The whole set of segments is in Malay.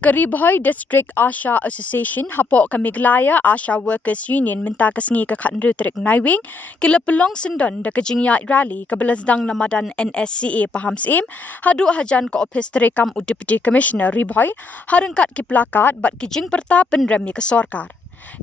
Karibhoy District Asha Association hapok kamiglaya Asha Workers Union minta kesengi ke khatnru trik naiwing kila pelong sendon de kejingya rally kebelasdang namadan NSCA paham sim hadu hajan ke office terekam Deputy Commissioner Ribhoy harengkat ki plakat bat kijing perta penremi ke sorkar.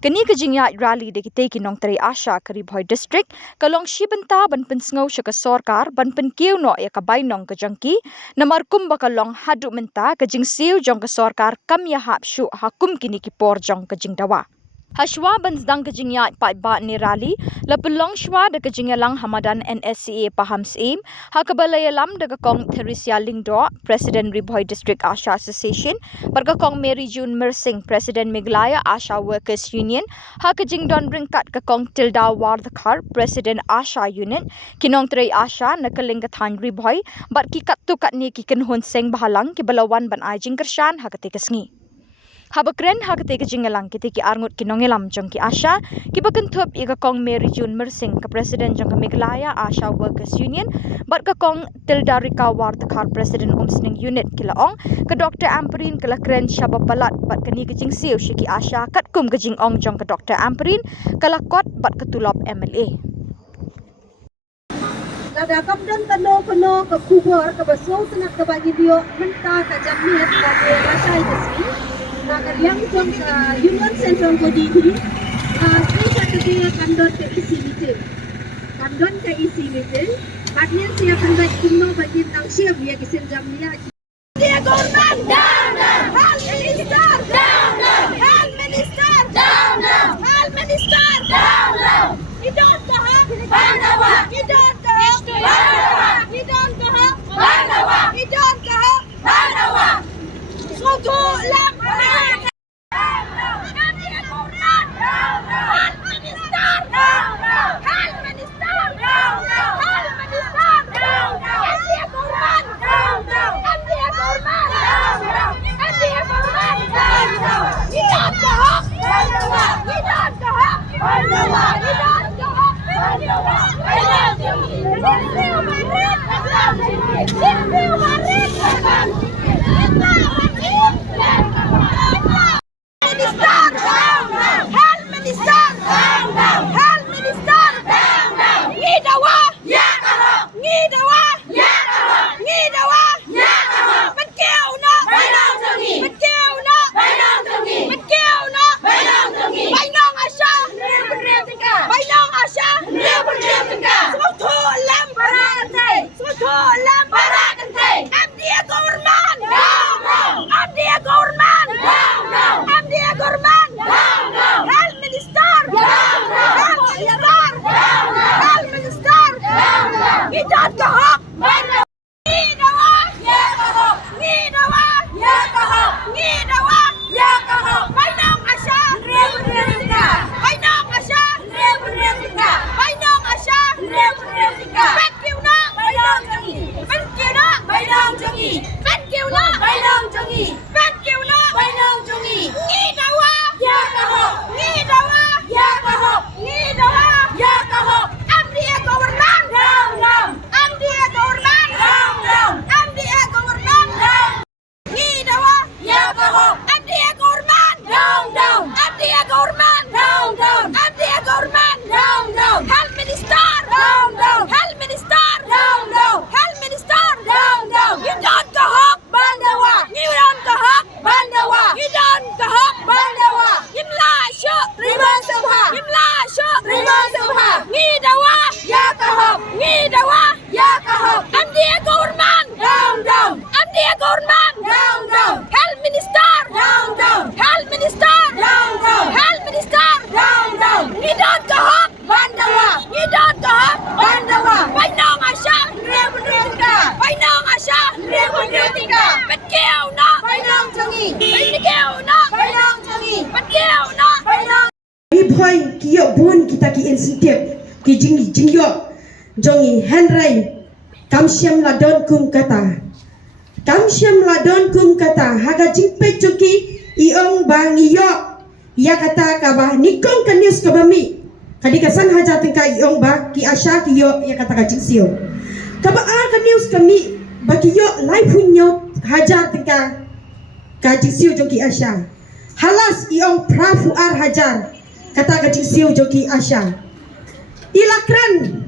Kini kejingya rally de kita kinong teri Asha Karibhoy District kalong shi benta ban pensngau syaka sorkar ban penkiu no ya kabainong kejangki namar kum bakalong hadu menta kejing siu jong ke sorkar kam ya hap syu hakum kini ki por jong kejing dawa. Hashwa ban zdang kejingya ba ni rally la pelong shwa de kejingya lang hamadan NSCA paham sim ha kabalaya lam de kong Theresia Lingdo President Ribhoy District Asha Association barka kong Mary June Mersing President Miglaya Asha Workers Union ha kejing don ringkat ke kong Tilda Wardhakar President Asha Unit kinong trei Asha nakaling kathan Ribhoy bat ki kat tu kat ni ki kenhon seng bahalang ki balawan ban ajing kershan ha kate kesngi. Habakren ha kate kejingalang kite ki arngut kinongelam jong ki Asha ki bakentup iga kong Mary June Mersing ke President jong ke Miglaya Asha Workers Union bat ka kong Tilda Rika Wardhakar President Umsning Unit kilaong ke Dr. Amperin ke lakren Shabapalat bat keni kejing siu syiki Asha kat kum kejing ong jong ke Dr. Amperin ke lakot bat ketulop MLA. Kada kapdan penuh ke kubur ke besok senak ke bagi dia mentah ke jamiat ke rasai kesi nak yang jom ke Union Central Body ini saya dia kandon ke isi meeting katnya siapan baik kuno bagi tang siap ya kisim jamiat dia government down health minister down health minister down health minister down idon kah Bandawa idon kah Bandawa idon kah Bandawa idon kah Bandawa suku lam Ribhoy kiyo bun kita ki insentif ki jingyo jongi Henry kamsyam ladon kum kata haga jingpe cuki iong bang iyo ya kata kabah nikong kanius kabami kadi kasan haja tengka iong ba ki Asha kiyo ya kata kajing sio kabah kanius kami bagi yo live hunyo haja tengka kajing siu joki Asha. Halas iong Prabu Ar Hajar kata kajing siu joki Asha. Ilakran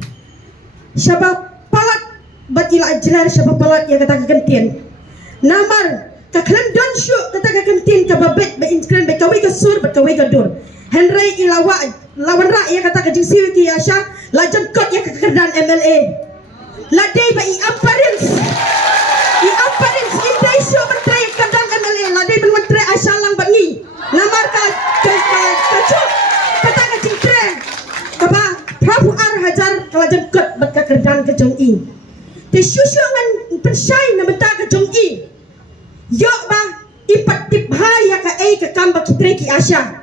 syabab palat bat ila ajlar syabab palat ya kata kagentian. Namar kaklan don syuk kata kagentin ka babet ba inkran ba kawai ka sur ba kawai ka dur. Henry ilawa lawan ra ya kata kajing siu ki Asha lajan kot ya kekerdan MLA. Ladai ba i-apparence indai syuk menteri kadang MLA ladai ben menteri Asha lang bangi. Namar ka cuk kata kajing tre kaba Prabu Ar Hajar kalajan kot bat kekerdan ke jong i. Te syusyu ngan pensai na benta ke jong i. Yok ba ipat tip hai ya ka ka kamba kitre ki Asha.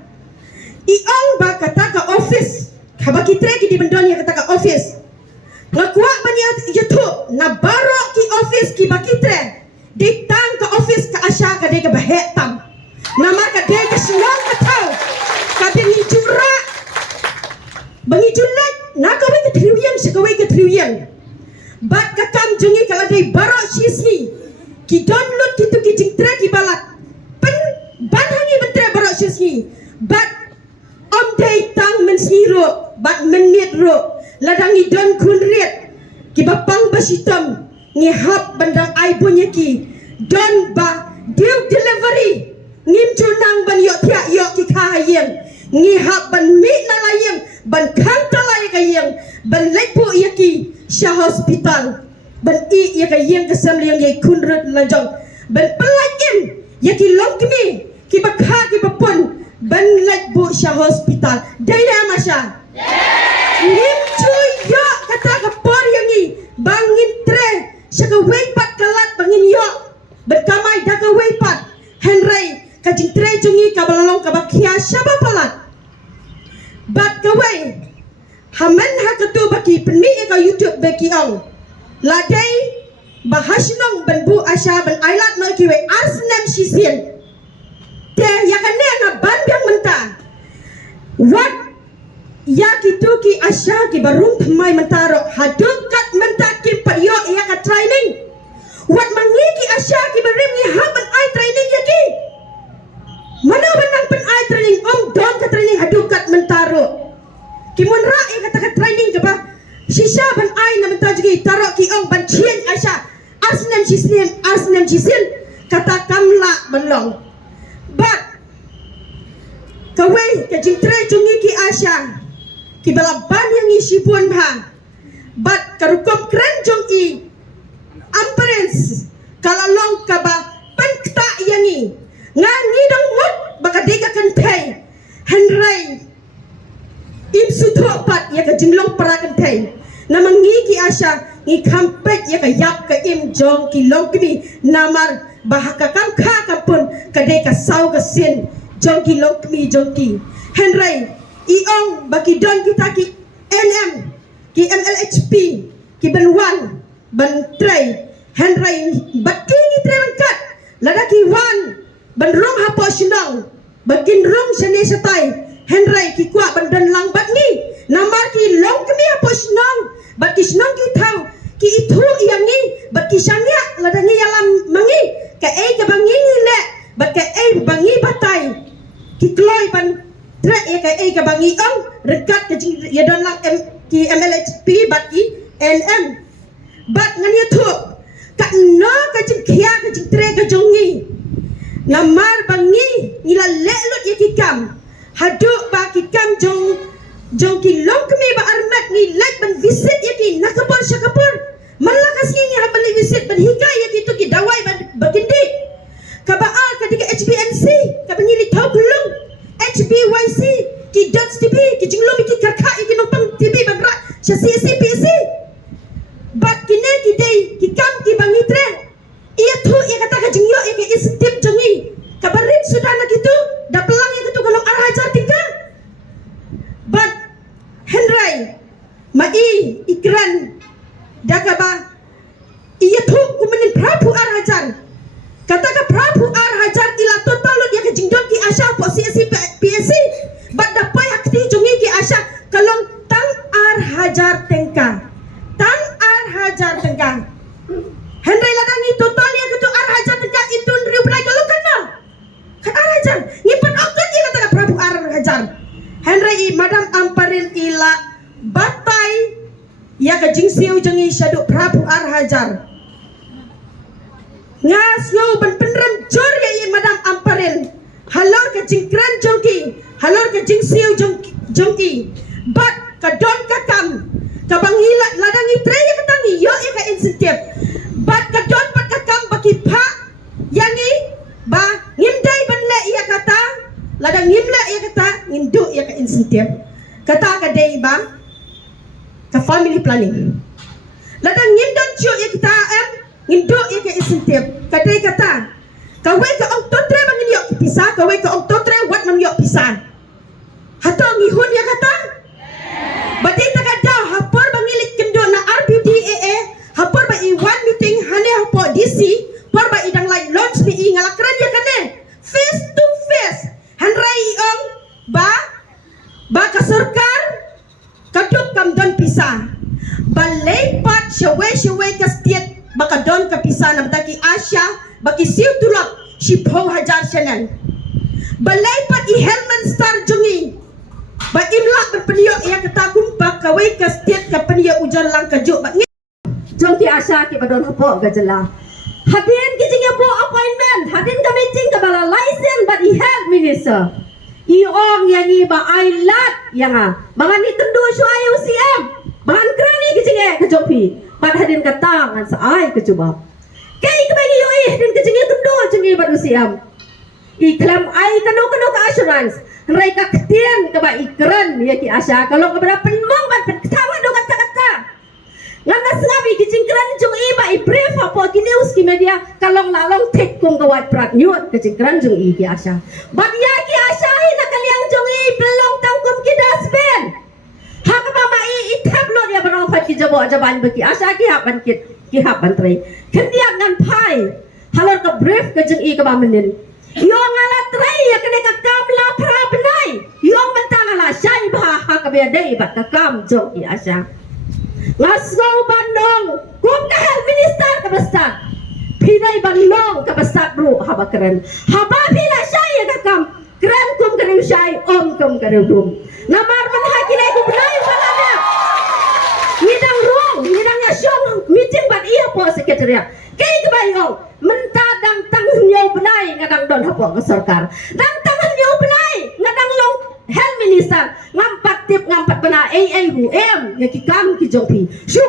Iong ba kata ka office. Kaba kitre ki di bendon ya kata ka office. Ngakuak ba niya yutu na baro ki office ki ba kitre. Ditang ka office ka Asha ka de ka bahetam. Namar ka de ka silang ka tau. Ka bengi jura. Bangi julat na kawai ka triwian sa kawai ka triwian. Bat ka kam jungi kala de baro sisi. Ki download kitu ki jingtre ki balat pen banhangi bentre barok sisi bat om day tang mensiro bat menit ro ladangi don kunriet ki bapang basitam ngihap bandang ai punya ki don ba deal delivery ngim chunang ban yok tia yok ki kahayeng ngihap ban mit na layeng ban kanta layeng kayeng ban lepu yaki Syah Hospital ban i ya ka yeng kesam liang ye kunrut lajong ban pelakin ya ki longkmi ki bakha ki bapun ban laj bu Syah Hospital daya masya ngim cuy yo kata ka por yang i bangin tre syaka weipat kalat bangin yo ban kamai da ka weipat henry ka jing tre jungi ka balalong ka bakia syaba palat bat ka wei haman ha katu baki penmi ka YouTube baki ong ladai bahasnong banbu Asha ban ailat no kiwe arsnem sisien te yakane na banbyang menta wat ya kitu ki Asha ki barung thamai mentaro hadukat menta ki padyo ya ka training wat mangi ki Asha ki barim ni haban ai training yaki mana benang pen ai training om don ka training hadukat mentaro ki monra ya kata ka training ke ba Shisha ban ai na menta jugi tarok ki ong ban chien Asha arsnem sisien kata kamla banlong bat kawai ke jintre jungi ki Asha ki balaban yang isi buan bha bat karukom kren jong i amperens kala long kaba penkta yangi ngani dong mut baka dega kan thai henrai im sutropat ya ka jinglong parakan thai namangi ki Asha ngi kampet ya ka yap ka im jong ki longkmi namar bahaka kam kha kampun ka de ka sau ka sin jong ki longkmi jong ki henrai iong baki don kita ki NM ki MLHP ki benwan ban tray henrai baki ni tray rangkat ladaki wan ban rong hapo sinong bakin rong sene satai henrai ki kwa ban dan lang bat ni namar ki long kami hapo sinong baki sinong ki tau ki itu yang ni baki sanya ladani yalam mangi ka ka bangi ni le bat ka bangi batai ki kloi ban tra ka bangi ong rekat ke ya don lang ki MLHP bat ki NM bat ngani tu ka no ka jing khia ka jing tre ka jongi namar bangi ila lelut ya ki kam haduk ba ki kam jong ki long kami ba armat ni like ban visit ya ki nakapor syakapor malah kasih ni ha ban visit ban hikay ya ki tu ki dawai ban bagindi ka ba ka diga HBNC ka bangili tau kulung HBYC ki Dots TV ki jinglom ki karka ki nopang TV ban ra sya CCPC bat kine ki dei ki kam ki bangitre ia tu ia kata ka jingyo ia ki isintip jongi kabarin sudah nak itu dah pelang yang itu kalau arah ajar tinggal but Henry mai ikran dagaba ia tu kumenin Prabu Ar Hajar kata ka Prabu Ar Hajar ila total dia ke jingdon ki Asha po PSC but dapai akti jongi ki Asha kalau tang Ar Hajar tengka tang Ar Hajar tengka Henry ladang ni total dia ke tu Ar Hajar tengka itu riu berai kalau kan ngau ban penram jor ya i madam amparen halor ka jingkran jongki halor ka jingsiu jongki but ka don ka kam ka bangila ladang i tre ya katangi yo ya ka insentif but ka don pat ka kam baki pa yani ba ngimdai ban le ya kata ladang ngimla ya kata ngindu ya ka insentif kata ka dei ba ka family planning ladang ngindon chu ya kita ngindu ya ka insentif kadai kata kawai ka ong totre bangin yo pisah kawai ka ong totre wat man yo pisah hato ngihun ya kata badai taka daw hapor bangilit kendo na RBDAA hapor ba i one meeting hane hapo DC por ba idang light launch ni i ngalakran ya kane face to face hanrai iong ba ka surkar kaduk kam don pisah balay pat syaway ka state baka don ka pisah na bataki Asya baki siu tulak si 4,000 siyanan balay pat i Helman Star jungi ba imlak berpeniyo iya kata kumpak kawai ka state ka peniyo ujar lang kajuk ba Jom ki Asya ki badon hapo gajala. Hadin ki jinga po appointment, hadin ka meeting ka bala license but i health minister. Iong yang i ba ay lat yang bangan ni tendu syo ay UCM. Bangan krani ki jinga ka jopi. Pat hadin ka tangan sa ay ka coba. Kay ka bagi yo hadin ka jinga tendu jinga ba UCM. I claim ay kanu ka assurance. Rai ka ktian ka ba ikran ya ki Asya kalau ka berapa mong bat ketawa do kata-kata. Ngana sengabi kicingkran jung iba i brief apa ki news ki media kalong lalong tek kong kawat prat nyut kicingkran jung i ki Asya. Bat ya ki Asya hi nak kaliang jung i pelong tangkum ki dasben. Hak mama i tablo dia berofat ki jabo jaban beki Asya ki hapan trai. Kendian ngan pai. Halor ka brief ke jung i ka bamenin. Yo ngala trai ya kene ka kam la pra benai. Yo mentang ala syai bah hak be dei bat ka kam jung i Asya. Ngasgau Bandung, kum ka health minister ka besar. Pinay Bandung ka besar bro haba keren. Haba pila syai ka kam keren kum keriu syai om kum keriu dum. Namar man hakilai ku benai manana. Ngidang ruang, ngidang yasyong meeting bat iya po sekretariat. Kay kebayong mentadang tangnyo benai ngadang don hapo ka sarkar. Dang tangnyo benai ngadang long health minister ngampat tip ngampat bena AAUM ya ki kam ki jopi syu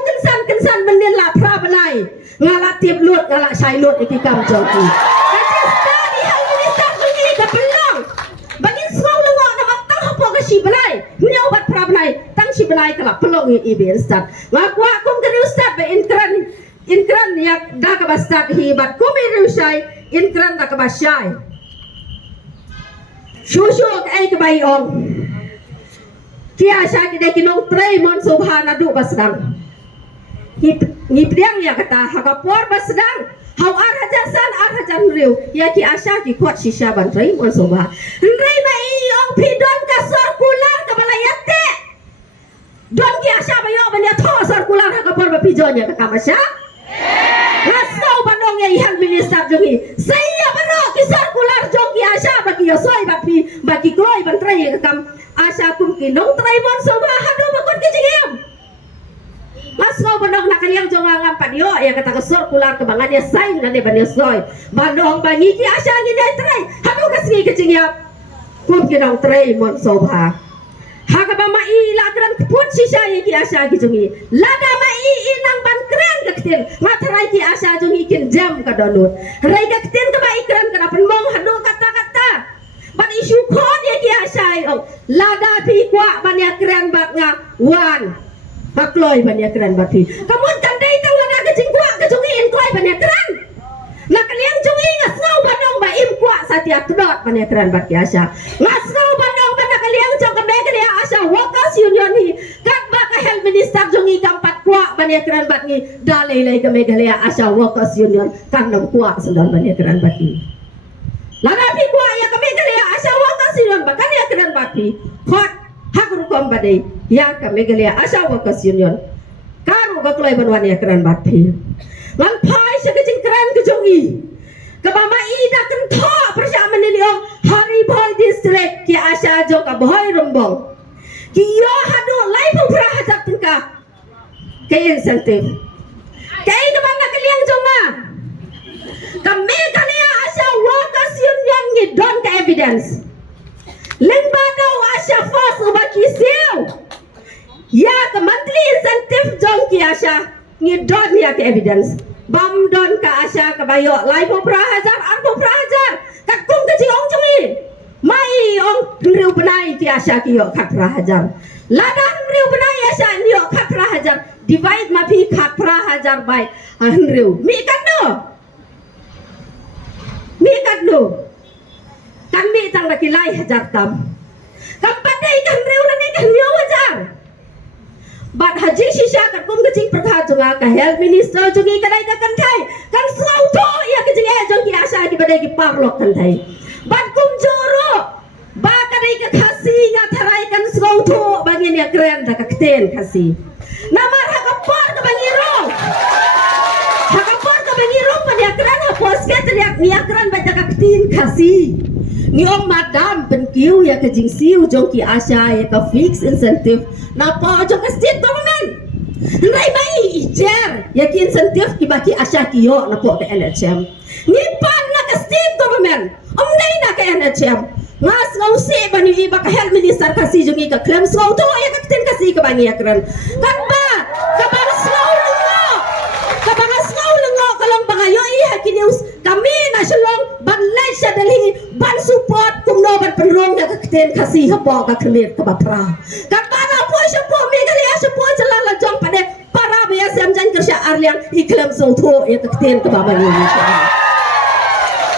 kensan menen la pra benai ngala tip lut ngala syai lut ki kam jopi kasi study health minister ni ka pelong bagin small lo na matang hapo ka si benai nyaw bat pra benai tang si benai kala pelong i be start ngakwa kum ka start be inkran ya ga ka start hi bat kum i syai inkran da ka ba syai Shusuk ay kabayong Kia Asya kita kinong tray mon subhana du basdang Ngipdiang ya kata hakapor basdang Haw arhajasan arhajan riu Ya ki Asya ki kuat sisya ban tray mon subha Nray ma iyong pidon ka sorkular ka balayate Don ki Asya bayo banya to sorkular hakapor ba pijonnya ka kamasya Rasau bandong ya ihan minister jongi saya bano ki circular jongi Asya bagi yosoi bagi kloi bantrai ka kam Asya kum kinong trai mon soba hado bakon ki jigem Rasau bandong nakaliang jonga ngampan yo ya kata ka circular ka bangan ya sign na ne ban yosoi bandong bangi ki Asya nginai trai hado kasngi ki jigem kum kinong trai mon soba Haka ba mailagran pun sisya ki Asya ki jungi lada inang ban keren ka ktin matrai ki Asya jungi kin jam ka donut rai ka ktin ka ba ikran ka pen mong hadu kata ban isu kon ya ki Asya lada pi kwa ban ya keren bat nga wan makloi ban ya keren bat pi kamun kan dai tang lada ka jing kwa ka jungi in kloi ban ya keren nak kaliang jungi ngasau bandong ba im kwa satia kedot ban ya keren bat ki Asya ngasau bandong ban kaliang jong ka ya Asya wakas union hi kat ba ka health minister jongi kampat kwa banya keran bat ni dalai lai ka megalaya Asya wakas union kan nam kwa sendon banya keran bat ni larapi kwa ya ka megalaya Asya wakas union ba kan ya keran bat ni hot hakru kom badai ya ka megalaya Asya wakas union karu ba klai ban wan ya keran bat ni lan pai sa ka jing keran ka jongi ka ba ma ida kan tho persyaman ni hari boy district ki Asya jo ka boy rombong Kiyo hado lai pun berhajat tengka ke insentif. Kaya ke mana kalian jonga? Kami kalian Asha Workers Union ni don ke evidence. Lengba daw Asha fast ubaki siu. Ya ke monthly incentive jong ki Asha ni don ya ke evidence. Bam don ka Asha ka bayo lai po prahajar arpo prahajar kat kum ke jiong jumi. Mai ong riu benai ki Asha ki yo kat prahajar. Ladan riu benai Asha ni yo kat prahajar. Divide mapi kat prahajar by riu. Mi kan do. Mi kan do. Kan mi tang laki lai hajar tam. Kan pandai kan riu lani kan yo hajar. Bat haji shisha kat kum kecing perkhat junga ka health minister jungi kadai ka kan thai kan sau tho ya kecing jong ki Asha ki badai ki parlok kan thai bat kum joro ba kadai ka khasi nga tharai kan sau tho bangin ya kren da ka kten khasi namar ha ka par ka bangiro ha ka par ka bangiro pa ya kren ha posket ya ni kren ba ka ktin khasi ni ong madam ben kiu ya ka jing siu jong ki Asha ya ka fix incentive na pa jong ka state government nai mai ijer ya ki incentive ki baki Asha ki yo na po ka NHM ni pan na ka state government nai na ka NHM ngas ngau se bani iba ka health minister ka si jong ka claim so to ya ka tin ka si ka bangi akran kan ba ka bang slow lengo kalong bangayo iya ki news kami national ban lai sa dalhi ban support kumno ban penrong ya ka tin ka si hapo ka kemir ka bapra kan para po siya po mi gali asya po jalan la jong pade para biya sem jan kersya arlian iklam so to ya ka tin ka babangi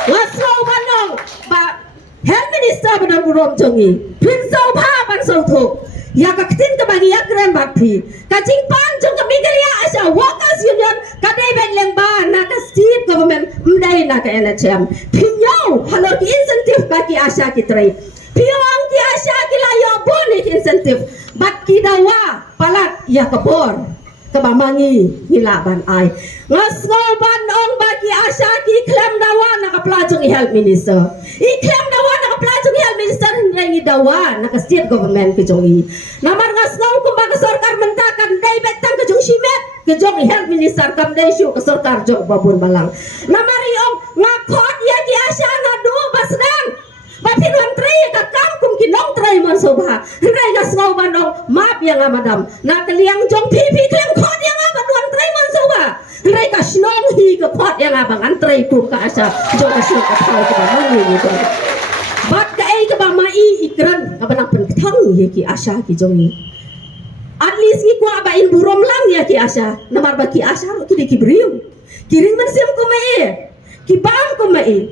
wasro banong ba health minister ban burom jongi prin so ba ban so to ya ka tin ka bangi ya kran bakti ka jing pan jong ka mi gali asya workers union ka dai ben leng ba na ka state government mdai na ka NHM pinyo halor ki incentive baki Asha ki trai piang ki Asha ki layo bonus incentive bat ki dawa palat ya kabor kabamangi hilaban ai ngasngol ban ong baki Asha ki claim dawa na ka plajong health minister I claim dawa na ka plajong health minister ni dawa na ka state government ki jongi namar ngasngol kumbaga sarkar mentakan dai betang ka jong simet ke jong health minister kam dai syu ka sarkar jong babun balang namari ong ngakot ya ki Asha na do basdang Bapin wantri ka kam kum kinong trai mon sobha rai ga snau bandong map yang amadam na kaliang jong pipi klem khot yang abang wantri mon sobha rai ka snong hi ka khot yang abang antrai kum ka Asha jong ka syu ka thau ka mani ni ko bat ka ai ka ba mai ikran ka banang pen thang ye ki Asha ki jong ni at least ki kwa ba in burom lang ya ki Asha namar ba ki Asha ki de ki briu kiring man sim ko mai ki bam ko mai